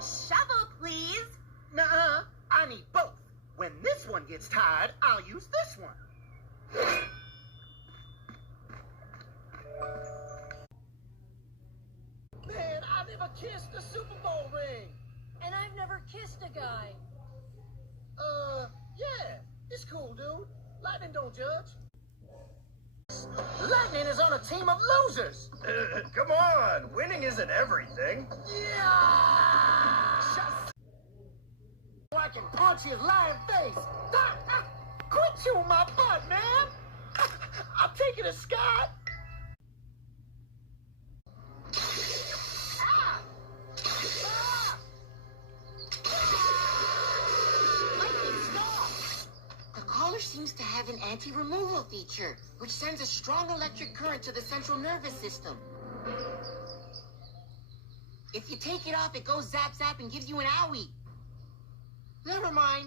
Shovel, please. Nuh-uh. I need both. When this one gets tired, I'll use this one. Man, I never kissed a Super Bowl ring. And I've never kissed a guy. Yeah. It's cool, dude. Lightning don't judge. Lightning is on a team of losers. Come on, winning isn't everything. Yeah! So I can punch his lying face. Quit chewing my butt, man. I'm taking a Scott. The collar seems to have an anti-removal feature, which sends a strong electric current to the central nervous system. If you take it off, it goes zap zap and gives you an owie. Never mind.